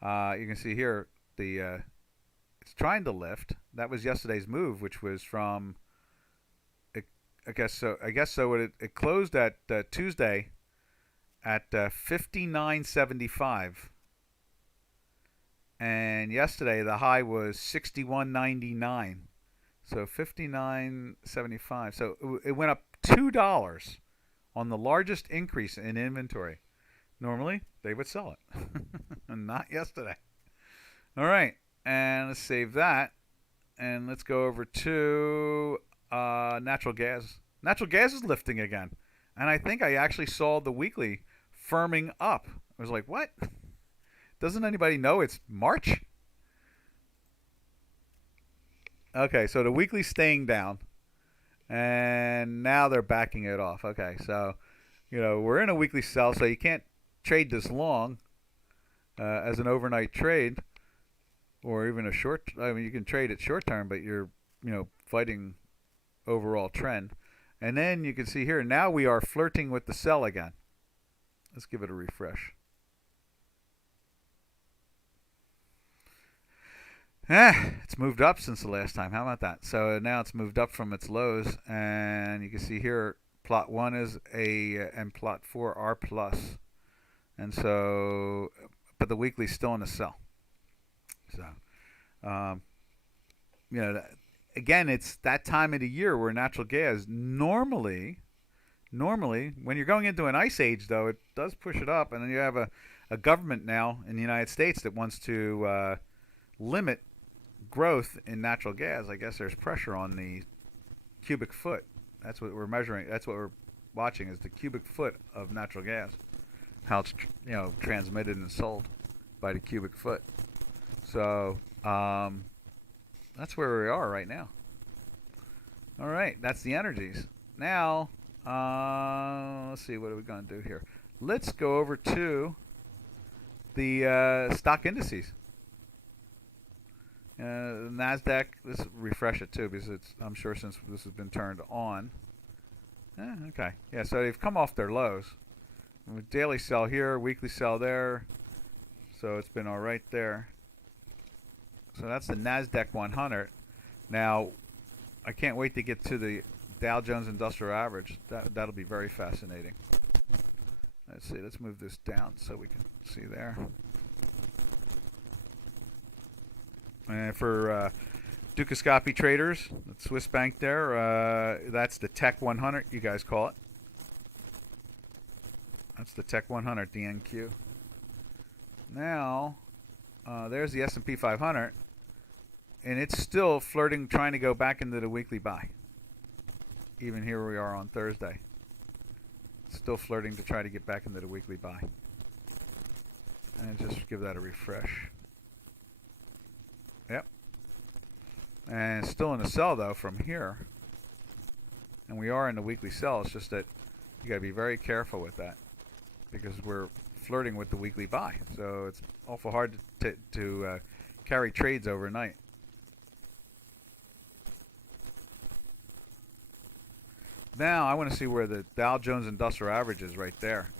you can see here it's trying to lift. That was yesterday's move, which was from I guess so. It closed at Tuesday at 59.75, and yesterday the high was 61.99. So 59.75. So it went up $2 on the largest increase in inventory. Normally they would sell it, and not yesterday. All right, and let's save that, and let's go over to natural gas. Natural gas is lifting again, and I think I actually saw the weekly firming up. I was like, what? Doesn't anybody know it's March? Okay, so the weekly's staying down, and now they're backing it off. Okay, so we're in a weekly sell, so you can't trade this long as an overnight trade, or even a short. I mean, you can trade it short term, but you're fighting overall trend. And then you can see here, now we are flirting with the sell again. Let's give it a refresh. It's moved up since the last time. How about that? So now it's moved up from its lows, and you can see here, plot 1 is A, and plot 4 R plus. And so, but the weekly's still in the sell. So, again, it's that time of the year where natural gas normally, when you're going into an ice age, though, it does push it up. And then you have a government now in the United States that wants to limit growth in natural gas. I guess there's pressure on the cubic foot. That's what we're measuring. That's what we're watching, is the cubic foot of natural gas, how it's transmitted and sold by the cubic foot. So that's where we are right now. All right, that's the energies. Now, let's see, what are we going to do here? Let's go over to the stock indices. Nasdaq. Let's refresh it too, because I'm sure since this has been turned on. Okay, yeah. So they've come off their lows. Daily sell here, weekly sell there. So it's been all right there. So that's the Nasdaq 100. Now, I can't wait to get to the Dow Jones Industrial Average. That'll be very fascinating. Let's see. Let's move this down so we can see there. And for Dukascopy traders, the Swiss bank there, that's the Tech 100, you guys call it. That's the Tech 100, DNQ. Now, there's the S&P 500. And it's still flirting, trying to go back into the weekly buy. Even here we are on Thursday. Still flirting to try to get back into the weekly buy. And just give that a refresh. Yep. And it's still in the sell, though, from here. And we are in the weekly sell. It's just that you got to be very careful with that, because we're flirting with the weekly buy. So it's awful hard to carry trades overnight. Now I want to see where the Dow Jones Industrial Average is right there.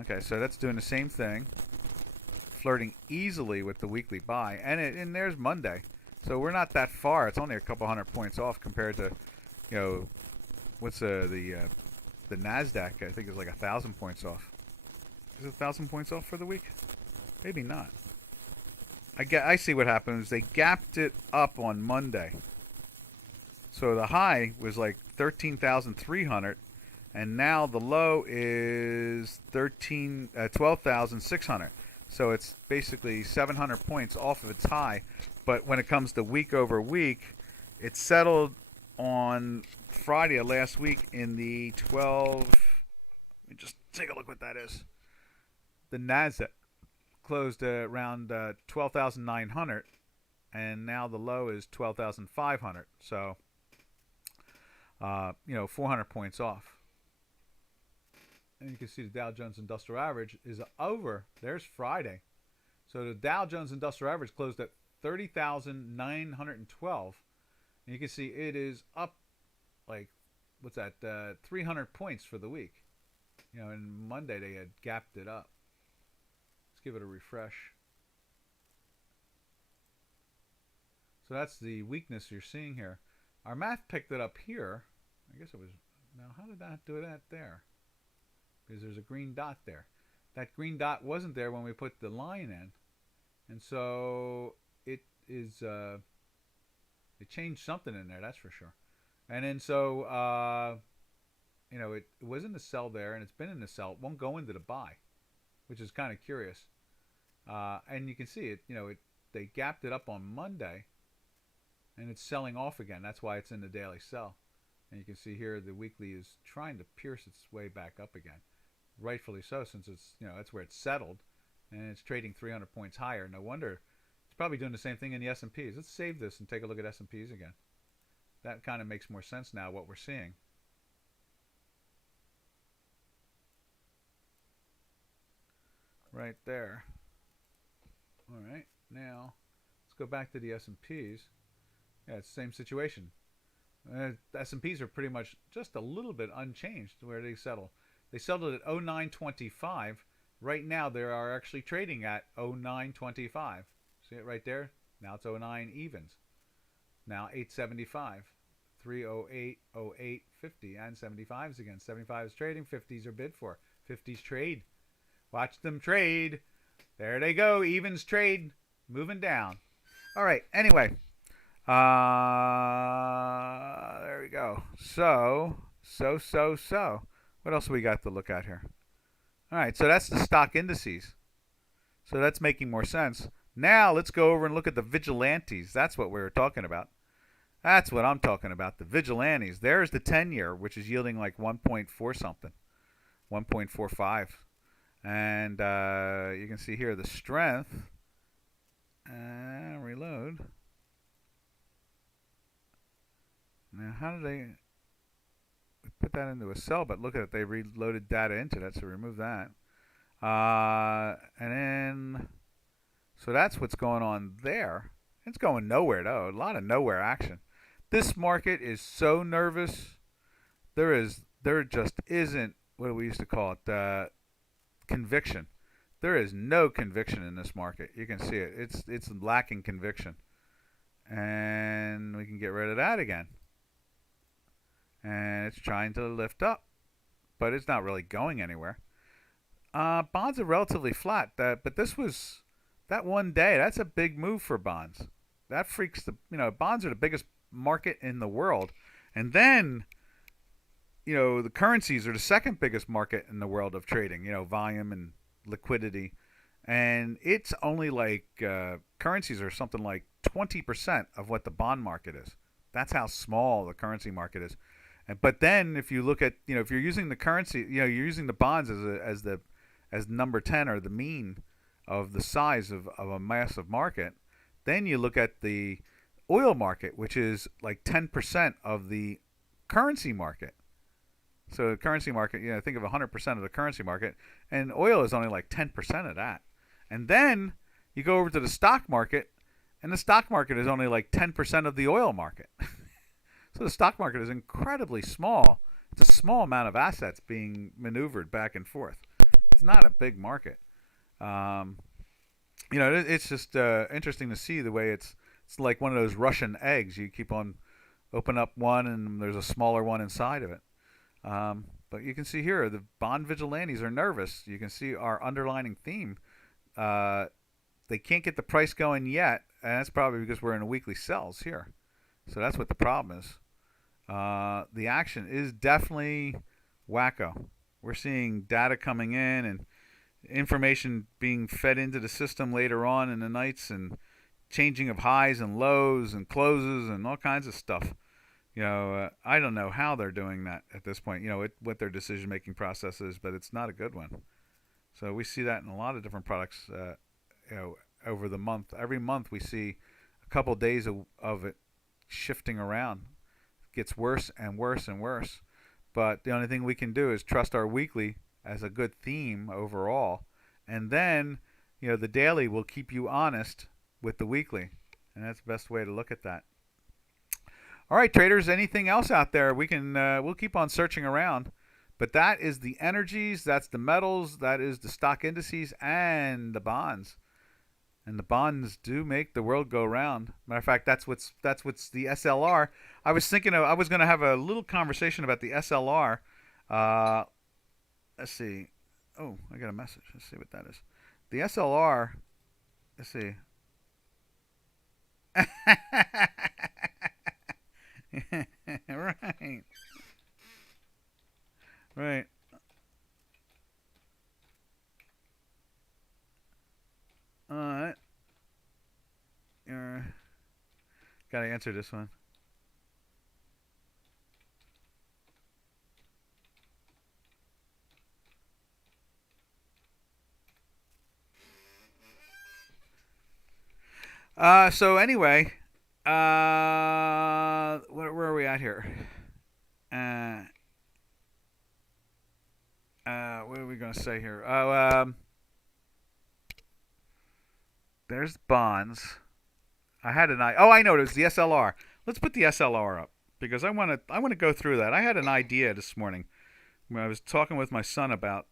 Okay, so that's doing the same thing, flirting easily with the weekly buy, and there's Monday. So we're not that far. It's only a couple hundred points off compared to, what's the Nasdaq? I think is like 1,000 points off. Is it 1,000 points off for the week? Maybe not. I see what happens. They gapped it up on Monday. So the high was like 13,300, and now the low is 12,600. So it's basically 700 points off of its high. But when it comes to week over week, it settled on Friday of last week in the 12. Let me just take a look what that is. The Nasdaq closed around 12,900, and now the low is 12,500. So, 400 points off. And you can see the Dow Jones Industrial Average is over. There's Friday. So the Dow Jones Industrial Average closed at 30,912. And you can see it is up like, 300 points for the week. And Monday they had gapped it up. Let's give it a refresh. So that's the weakness you're seeing here. Our math picked it up here. I guess it was... Now, how did that do that there? Because there's a green dot there. That green dot wasn't there when we put the line in. And so it is... it changed something in there, that's for sure. And then so... it was in the sell there, and it's been in the sell. It won't go into the buy, which is kind of curious. And you can see it, they gapped it up on Monday, and it's selling off again. That's why it's in the daily sell. And you can see here the weekly is trying to pierce its way back up again. Rightfully so, since it's, that's where it's settled, and it's trading 300 points higher. No wonder it's probably doing the same thing in the S&Ps. Let's save this and take a look at S&Ps again. That kind of makes more sense now, what we're seeing. Right there. All right, now let's go back to the S&Ps. Yeah, it's the same situation. S&Ps are pretty much just a little bit unchanged where they settle. They settled at 0925. Right now they are actually trading at 0925. See it right there? Now it's 09 evens. Now 875, 308, 08, 50, and 75s again. 75s trading, 50s are bid for. 50s trade. Watch them trade. There they go. Evens trade. Moving down. All right. Anyway. There we go. So. What else we got to look at here? All right. So that's the stock indices. So that's making more sense. Now let's go over and look at the vigilantes. That's what we were talking about. That's what I'm talking about. The vigilantes. There's the 10-year, which is yielding like 1.4 something. 1.45. And you can see here the strength. Reload. Now, how did they put that into a cell? But look at it. They reloaded data into that, so remove that. And then, so that's what's going on there. It's going nowhere, though. A lot of nowhere action. This market is so nervous. There just isn't, what do we used to call it? Conviction. There is no conviction in this market. You can see it. It's lacking conviction. And we can get rid of that again. And it's trying to lift up, but it's not really going anywhere. Bonds are relatively flat. But this was that one day. That's a big move for bonds. That freaks the bonds are the biggest market in the world, and then the currencies are the second biggest market in the world of trading. Volume and liquidity, and it's only like currencies are something like 20% of what the bond market is. That's how small the currency market is. But then if you look at if you're using the currency, you're using the bonds as number 10 or the mean of the size of a massive market. Then you look at the oil market, which is like 10% of the currency market. So the currency market, think of 100% of the currency market, and oil is only like 10% of that. And then you go over to the stock market, and the stock market is only like 10% of the oil market. So the stock market is incredibly small. It's a small amount of assets being maneuvered back and forth. It's not a big market. It's just interesting to see the way it's like one of those Russian eggs. You keep on open up one, and there's a smaller one inside of it. But you can see here the bond vigilantes are nervous. You can see our underlining theme. They can't get the price going yet, and that's probably because we're in a weekly sells here. So that's what the problem is. The action is definitely wacko. We're seeing data coming in and information being fed into the system later on in the nights, and changing of highs and lows and closes and all kinds of stuff. I don't know how they're doing that at this point, what their decision-making process is, but it's not a good one. So we see that in a lot of different products, over the month. Every month we see a couple days of it shifting around. It gets worse and worse and worse. But the only thing we can do is trust our weekly as a good theme overall. And then, the daily will keep you honest with the weekly. And that's the best way to look at that. All right, traders, anything else out there? We'll keep on searching around. But that is the energies, that's the metals, that is the stock indices, and the bonds. And the bonds do make the world go round. Matter of fact, that's what's the SLR. I was thinking I was going to have a little conversation about the SLR. Let's see. Oh, I got a message. Let's see what that is. The SLR. Let's see. Right. Right. Alright. Gotta answer this one. So anyway, where are we at here? What are we going to say here? There's bonds. I had an I know it was the SLR. Let's put the SLR up because I want to go through that. I had an idea this morning when I was talking with my son about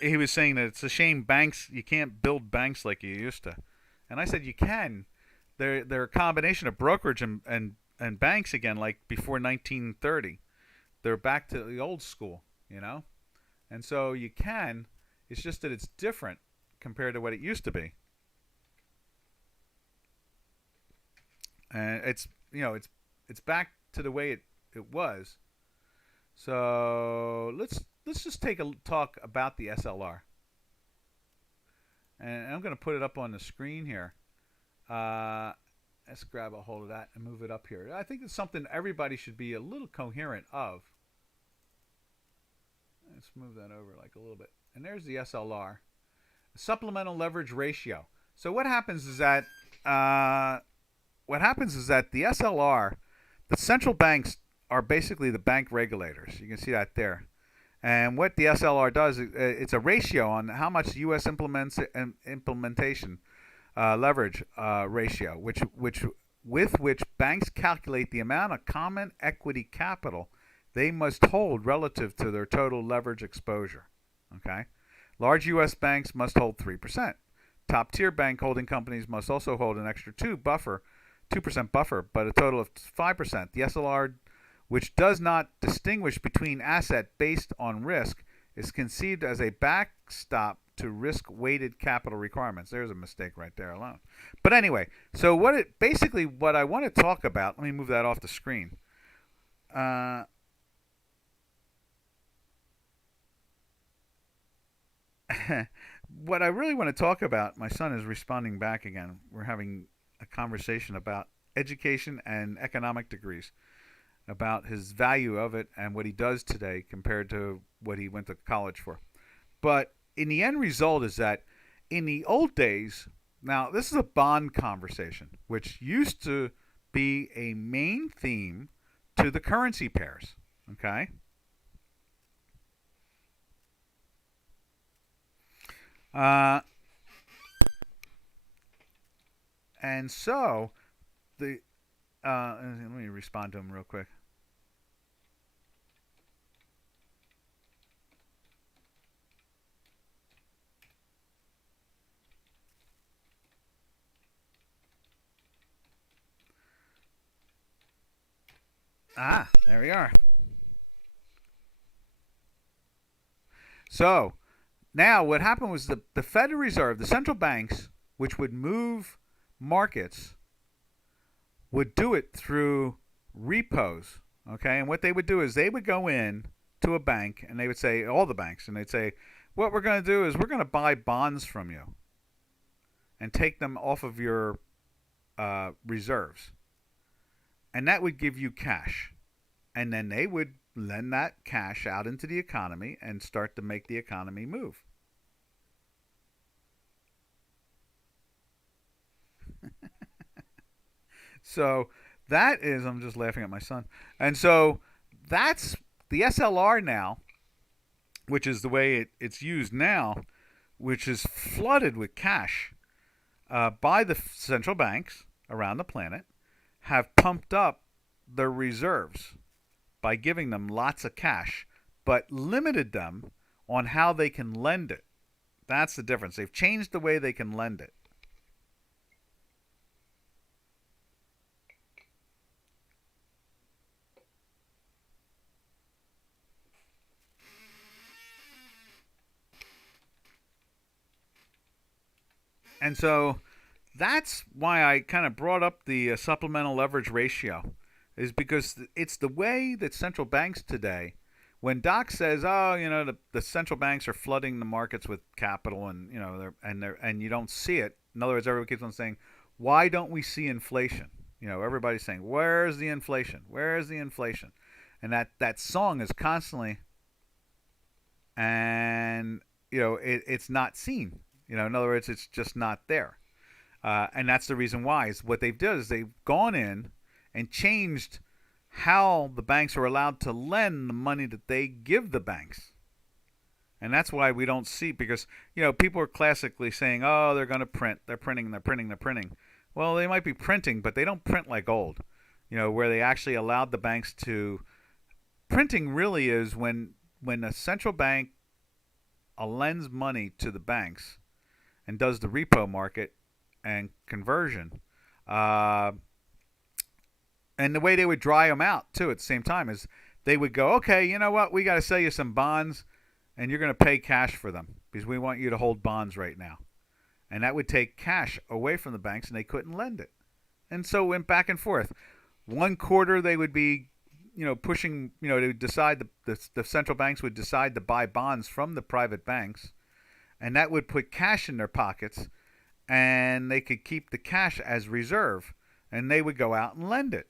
he was saying that it's a shame you can't build banks like you used to. And I said you can. They're a combination of brokerage and banks again, like before 1930. They're back to the old school, And so you can. It's just that it's different compared to what it used to be. And it's back to the way it was. So let's just take a talk about the SLR. And I'm going to put it up on the screen here. Let's grab a hold of that and move it up here. I think it's something everybody should be a little coherent of. Let's move that over like a little bit. And there's the SLR. Supplemental leverage ratio. So what happens is that the SLR, the central banks are basically the bank regulators. You can see that there. And what the SLR does, it's a ratio on how much U.S. implementation leverage ratio, with which banks calculate the amount of common equity capital they must hold relative to their total leverage exposure. Okay, large U.S. banks must hold 3%. Top-tier bank holding companies must also hold an extra 2% buffer, but a total of 5%. The SLR, which does not distinguish between asset based on risk, is conceived as a backstop to risk-weighted capital requirements. There's a mistake right there alone. But anyway, so what I want to talk about, let me move that off the screen. What I really want to talk about, my son is responding back again. We're having a conversation about education and economic degrees, about his value of it and what he does today compared to what he went to college for. But in the end result is that in the old days, now this is a bond conversation, which used to be a main theme to the currency pairs, okay? And so let me respond to him real quick. Ah, there we are. So now what happened was the Federal Reserve, the central banks, which would move markets, would do it through repos. Okay, and what they would do is they would go in to a bank and they would say, all the banks, and they'd say, what we're going to do is we're going to buy bonds from you and take them off of your reserves. And that would give you cash. And then they would lend that cash out into the economy and start to make the economy move. So that is, I'm just laughing at my son. And so that's the SLR now, which is the way it's used now, which is flooded with cash by the central banks around the planet, have pumped up their reserves by giving them lots of cash, but limited them on how they can lend it. That's the difference. They've changed the way they can lend it. And so that's why I kind of brought up the supplemental leverage ratio, is because it's the way that central banks today, when Doc says, "Oh, the central banks are flooding the markets with capital," and and you don't see it. In other words, everybody keeps on saying, "Why don't we see inflation?" Everybody's saying, "Where's the inflation? Where's the inflation?" And that song is constantly, and it's not seen. In other words, it's just not there. And that's the reason why. Is what they've done is they've gone in and changed how the banks are allowed to lend the money that they give the banks. And that's why we don't see, because people are classically saying, "Oh, they're going to print. They're printing. They're printing. They're printing." Well, they might be printing, but they don't print like old. Where they actually allowed the banks to. Printing really is when a central bank lends money to the banks and does the repo market and conversion. And the way they would dry them out, too, at the same time, is they would go, "Okay, you know what? We got to sell you some bonds, and you're going to pay cash for them because we want you to hold bonds right now." And that would take cash away from the banks, and they couldn't lend it. And so it went back and forth. One quarter, they would be pushing, they would decide, the central banks would decide to buy bonds from the private banks, and that would put cash in their pockets, and they could keep the cash as reserve, and they would go out and lend it.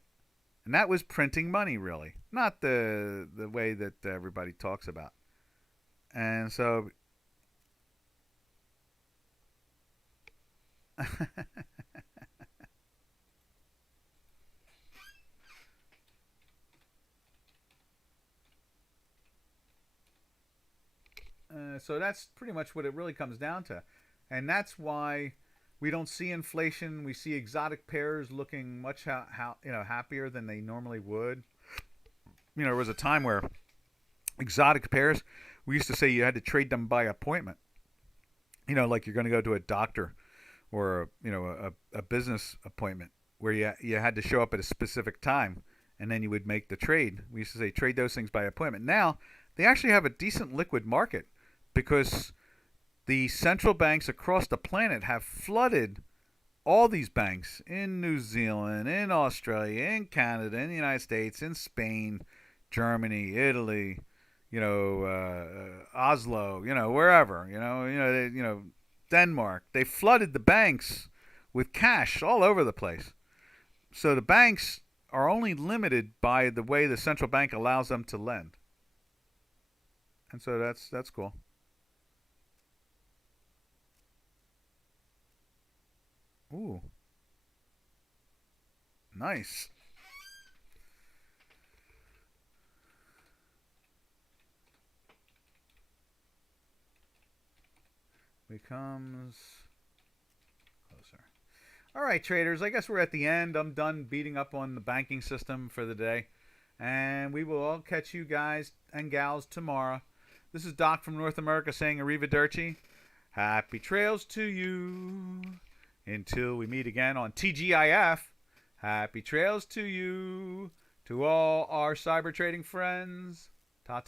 And that was printing money, really, not the way that everybody talks about. And so so that's pretty much what it really comes down to. And that's why we don't see inflation. We see exotic pairs looking much happier than they normally would. There was a time where exotic pairs, we used to say you had to trade them by appointment. Like you're going to go to a doctor or a business appointment where you had to show up at a specific time, and then you would make the trade. We used to say trade those things by appointment. Now they actually have a decent liquid market because the central banks across the planet have flooded all these banks in New Zealand, in Australia, in Canada, in the United States, in Spain, Germany, Italy, Oslo, wherever, Denmark. They flooded the banks with cash all over the place. So the banks are only limited by the way the central bank allows them to lend. And so that's cool. Ooh. Nice. Becomes closer. All right, traders. I guess we're at the end. I'm done beating up on the banking system for the day. And we will all catch you guys and gals tomorrow. This is Doc from North America saying arrivederci. Happy trails to you. Until we meet again on TGIF. Happy trails to you. To all our cyber trading friends, ta ta.